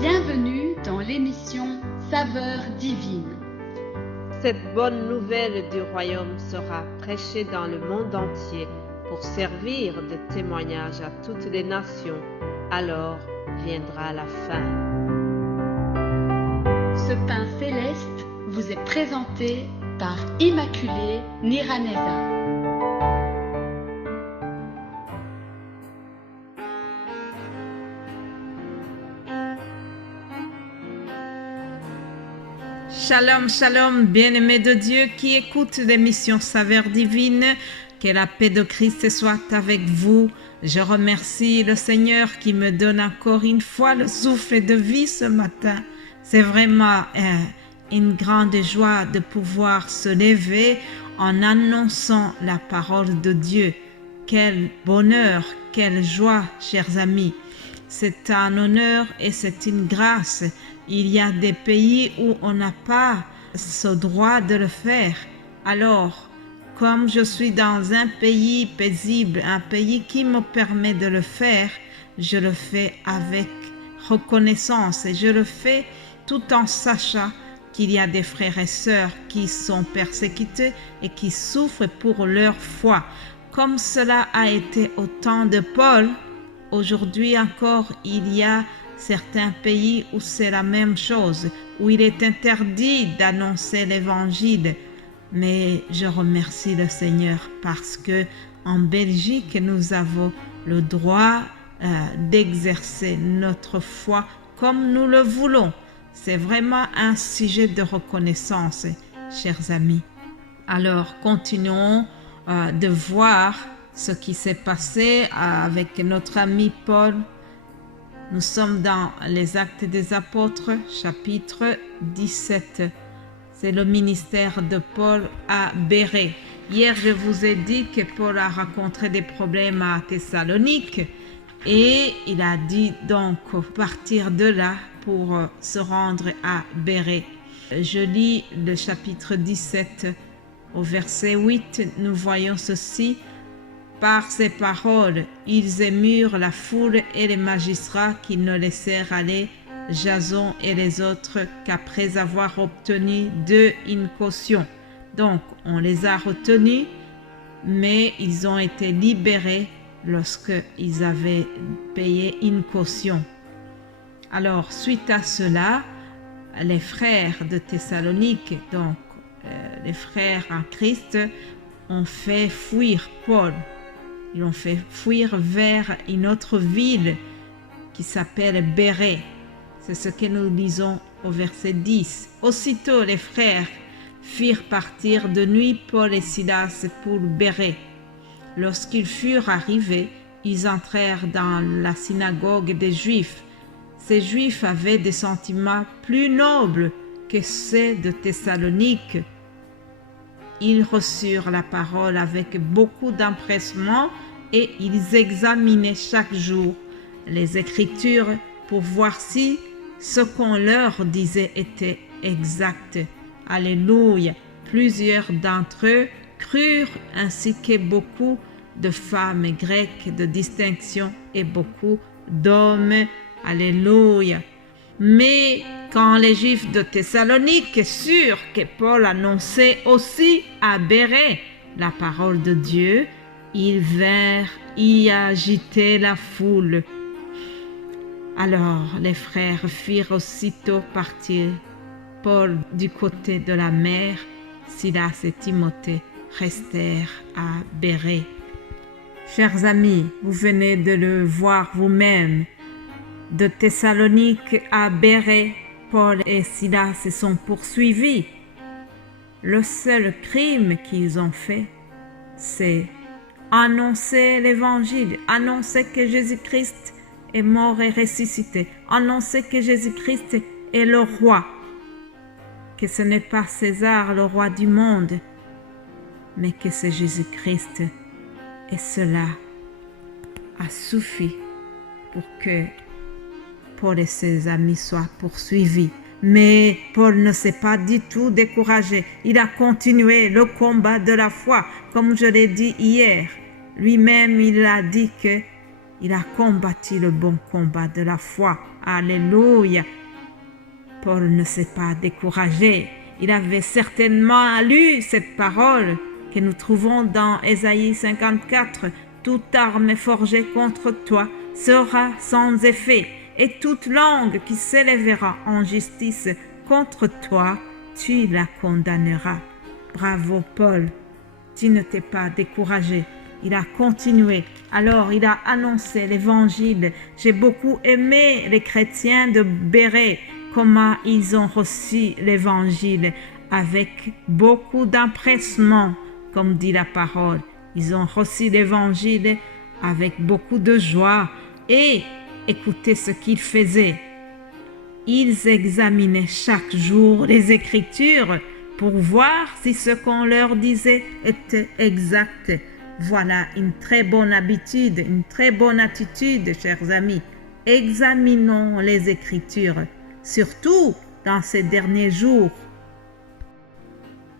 Bienvenue dans l'émission Saveurs divines. Cette bonne nouvelle du royaume sera prêchée dans le monde entier pour servir de témoignage à toutes les nations. Alors viendra la fin. Ce pain céleste vous est présenté par Immaculée Niraneza. Shalom, shalom, bien-aimés de Dieu qui écoutent l'émission Saveurs divines. Que la paix de Christ soit avec vous. Je remercie le Seigneur qui me donne encore une fois le souffle de vie ce matin. C'est vraiment une grande joie de pouvoir se lever en annonçant la parole de Dieu. Quel bonheur, quelle joie, chers amis. C'est un honneur et c'est une grâce. Il y a des pays où on n'a pas ce droit de le faire. Alors, comme je suis dans un pays paisible, un pays qui me permet de le faire, je le fais avec reconnaissance et je le fais tout en sachant qu'il y a des frères et sœurs qui sont persécutés et qui souffrent pour leur foi. Comme cela a été au temps de Paul, aujourd'hui encore, il y a certains pays où c'est la même chose, où il est interdit d'annoncer l'évangile. Mais je remercie le Seigneur parce que en Belgique, nous avons le droit d'exercer notre foi comme nous le voulons. C'est vraiment un sujet de reconnaissance, chers amis. Alors, continuons de voir ce qui s'est passé avec notre ami Paul. Nous sommes dans les Actes des Apôtres, chapitre 17. C'est le ministère de Paul à Bérée. Hier, je vous ai dit que Paul a rencontré des problèmes à Thessalonique et il a dit donc partir de là pour se rendre à Bérée. Je lis le chapitre 17 au verset 8. Nous voyons ceci. Par ces paroles, ils émurent la foule et les magistrats qui ne laissèrent aller Jason et les autres qu'après avoir obtenu d'eux une caution. Donc, on les a retenus, mais ils ont été libérés lorsqu'ils avaient payé une caution. Alors, suite à cela, les frères de Thessalonique, donc les frères en Christ, ont fait fuir Paul. Ils l'ont fait fuir vers une autre ville qui s'appelle Bérée. C'est ce que nous lisons au verset 10. Aussitôt, les frères firent partir de nuit Paul et Silas pour Bérée. Lorsqu'ils furent arrivés, ils entrèrent dans la synagogue des Juifs. Ces Juifs avaient des sentiments plus nobles que ceux de Thessalonique. Ils reçurent la parole avec beaucoup d'empressement et ils examinaient chaque jour les Écritures pour voir si ce qu'on leur disait était exact. Alléluia! Plusieurs d'entre eux crurent ainsi que beaucoup de femmes grecques de distinction et beaucoup d'hommes. Alléluia! Mais quand les Juifs de Thessalonique surent que Paul annonçait aussi à Bérée la parole de Dieu, ils vinrent y agiter la foule. Alors les frères firent aussitôt partir Paul du côté de la mer. Silas et Timothée restèrent à Bérée. Chers amis, vous venez de le voir vous-même. De Thessalonique à Bérée, Paul et Silas se sont poursuivis. Le seul crime qu'ils ont fait, c'est annoncer l'évangile, annoncer que Jésus-Christ est mort et ressuscité, annoncer que Jésus-Christ est le roi, que ce n'est pas César le roi du monde, mais que c'est Jésus-Christ. Et cela a suffi pour que Paul et ses amis soient poursuivis. Mais Paul ne s'est pas du tout découragé. Il a continué le combat de la foi, comme je l'ai dit hier. Lui-même, il a dit que Il a combattu le bon combat de la foi. Alléluia. Paul ne s'est pas découragé. Il avait certainement lu cette parole que nous trouvons dans Ésaïe 54. Toute arme forgée contre toi sera sans effet, et toute langue qui s'élèvera en justice contre toi, tu la condamneras. Bravo Paul, tu ne t'es pas découragé. Il a continué. Alors il a annoncé l'évangile. J'ai beaucoup aimé les chrétiens de Béret, comment ils ont reçu l'évangile avec beaucoup d'empressement, comme dit la parole. Ils ont reçu l'évangile avec beaucoup de joie et écoutez ce qu'ils faisaient. Ils examinaient chaque jour les Écritures pour voir si ce qu'on leur disait était exact. Voilà une très bonne habitude, une très bonne attitude, chers amis. Examinons les Écritures, surtout dans ces derniers jours.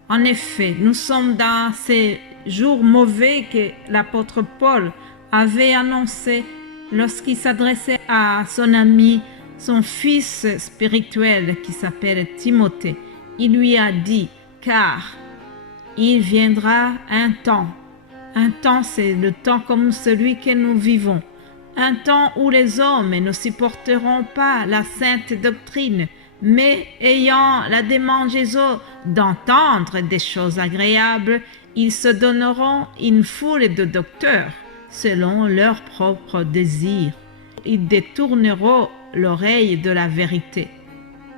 En effet, nous sommes dans ces jours mauvais que l'apôtre Paul avait annoncé lorsqu'il s'adressait à son ami, son fils spirituel qui s'appelle Timothée. Il lui a dit, car il viendra un temps, c'est le temps comme celui que nous vivons, un temps où les hommes ne supporteront pas la sainte doctrine, mais ayant la démangeaison d'entendre des choses agréables, ils se donneront une foule de docteurs selon leurs propres désirs. Ils détourneront l'oreille de la vérité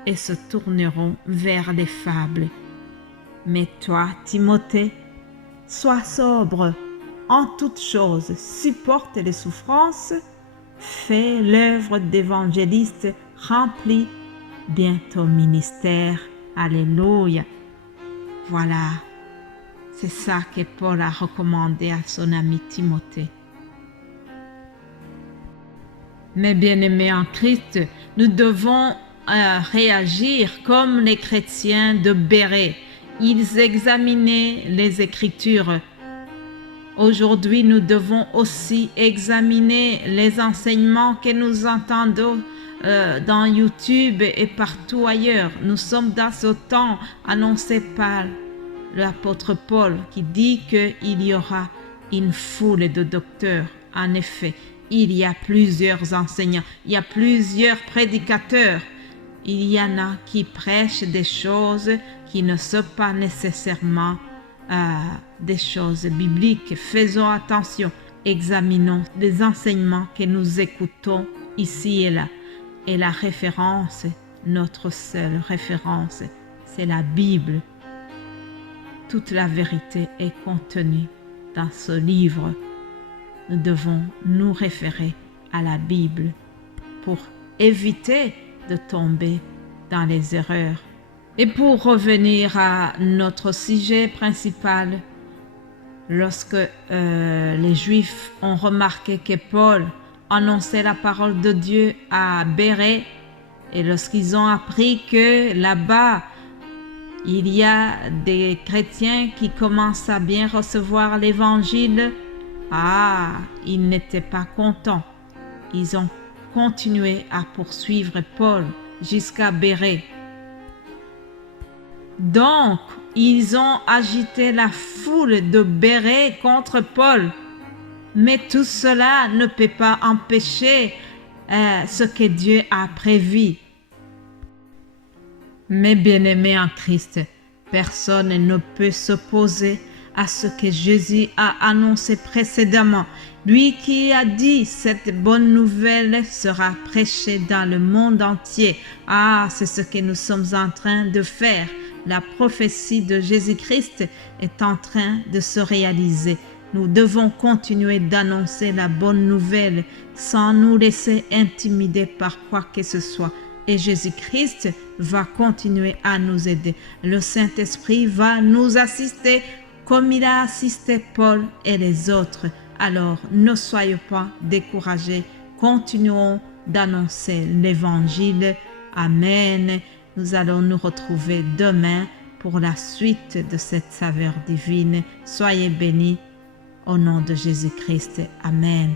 et se tourneront vers les fables. Mais toi, Timothée, sois sobre en toutes choses, supporte les souffrances, fais l'œuvre d'évangéliste, remplis bien ton ministère. Alléluia. Voilà, c'est ça que Paul a recommandé à son ami Timothée. Mes bien-aimés en Christ, nous devons réagir comme les chrétiens de Béret. Ils examinaient les Écritures. Aujourd'hui, nous devons aussi examiner les enseignements que nous entendons dans YouTube et partout ailleurs. Nous sommes dans ce temps annoncé par l'apôtre Paul qui dit qu'il y aura une foule de docteurs. En effet, il y a plusieurs enseignants, il y a plusieurs prédicateurs. Il y en a qui prêchent des choses qui ne sont pas nécessairement des choses bibliques. Faisons attention, examinons les enseignements que nous écoutons ici et là. Et la référence, notre seule référence, c'est la Bible. Toute la vérité est contenue dans ce livre. Nous devons nous référer à la Bible pour éviter de tomber dans les erreurs. Et pour revenir à notre sujet principal, lorsque les Juifs ont remarqué que Paul annonçait la parole de Dieu à Béret, et lorsqu'ils ont appris que là-bas, il y a des chrétiens qui commencent à bien recevoir l'évangile, ils n'étaient pas contents. Ils ont continué à poursuivre Paul jusqu'à Béret. Donc, ils ont agité la foule de Béret contre Paul. Mais tout cela ne peut pas empêcher ce que Dieu a prévu. Mes bien-aimés en Christ, personne ne peut s'opposer à ce que Jésus a annoncé précédemment. Lui qui a dit cette bonne nouvelle sera prêchée dans le monde entier. C'est ce que nous sommes en train de faire. La prophétie de Jésus-Christ est en train de se réaliser. Nous devons continuer d'annoncer la bonne nouvelle sans nous laisser intimider par quoi que ce soit. Et Jésus-Christ va continuer à nous aider. Le Saint-Esprit va nous assister comme il a assisté Paul et les autres. Alors, ne soyons pas découragés. Continuons d'annoncer l'Évangile. Amen. Nous allons nous retrouver demain pour la suite de cette saveur divine. Soyez bénis au nom de Jésus-Christ. Amen.